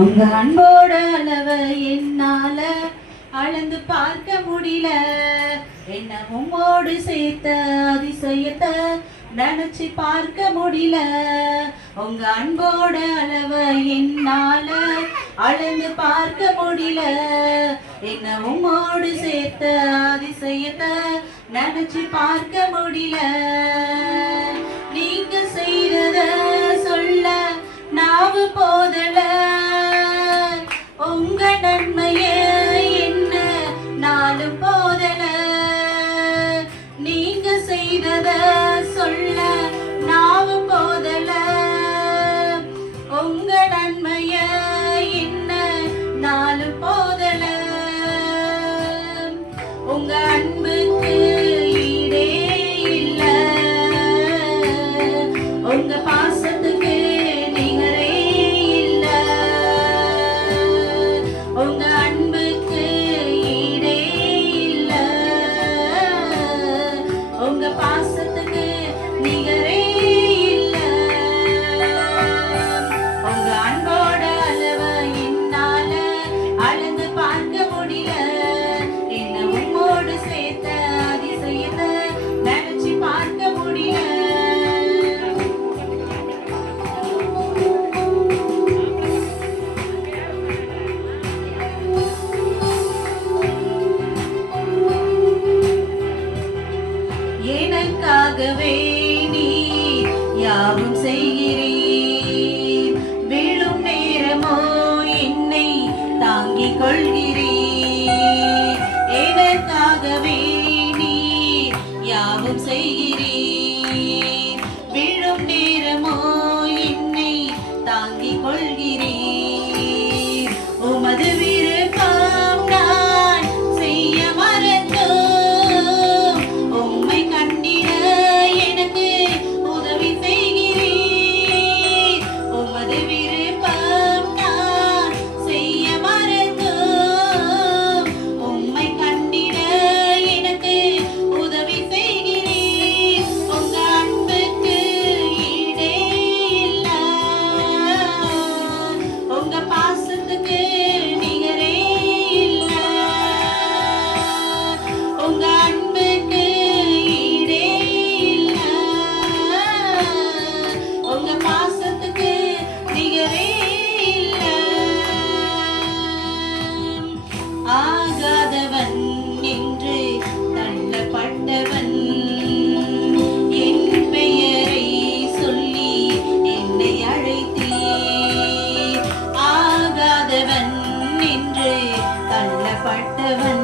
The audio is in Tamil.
உங்க அன்போட அளவை என்னால அளந்து பார்க்க முடியல. என்ன உம்மோடு சேர்த்த அதிசயத்தை நினைச்சு பார்க்க முடியல. உங்க அன்போட அளவை என்னால அளந்து பார்க்க முடியல. என்ன உம்மோடு சேர்த்த அதிசயத்தை நினைச்சு பார்க்க முடியல. நீங்க செய்தத சொல்ல நாவு போதல. உங்க நன்மையே என்ன நாளும் போதல. நீங்க செய்தத சொல்ல நாவு போதல. உங்க நன்மையே என்ன நாளும் போதல. உங்க அன்புக்கு ஈடே இல்ல. உங்க பாசத்துக்கு நிகரே இல்ல. உங்க அன்புக்கு ஈடே இல்ல. உங்க பாசத்துக்கு நிகரே இல்ல. உங்க அன்போட அளவை என்னால அளந்து பார்க்க முடியல. என்ன உம்மோடு சேர்த்த அதிசயத்தை நினைச்சு பார்க்க முடியல. எனக்காகவே நீ யாவும் செய்கிறீர். விழும் நேரமோ என்னை தாங்கிக் கொள்கிறீர். எனக்காகவே நீ யாவும் செய்கிறீர். விழும் நேரமோ என்னை தாங்கிக் கொள்கிறீர். உமது விருப்பம் நான் செய்ய மறந்தோம். உம்மை கண்டிட எனக்கு உதவி செய்கிறீர். உமது விருப்பம் நான் செய்ய மறந்தோம். உம்மை கண்டிட எனக்கு உதவி செய்கிறீர். உங்க அன்புக்கு ஈடே இல்ல. உங்க பாசத்துக்கு நிகரே இல்ல. உங்க அன்புக்கு ஈடே இல்ல. உங்க பாசத்துக்கு நிகரே இல்ல. ஆகாதவன் என்று தள்ளப்பட்டவன் என் பெயரை சொல்லி என்னை அழைத்தீர். ஆகாதவன் என்று தள்ளப்பட்டவன்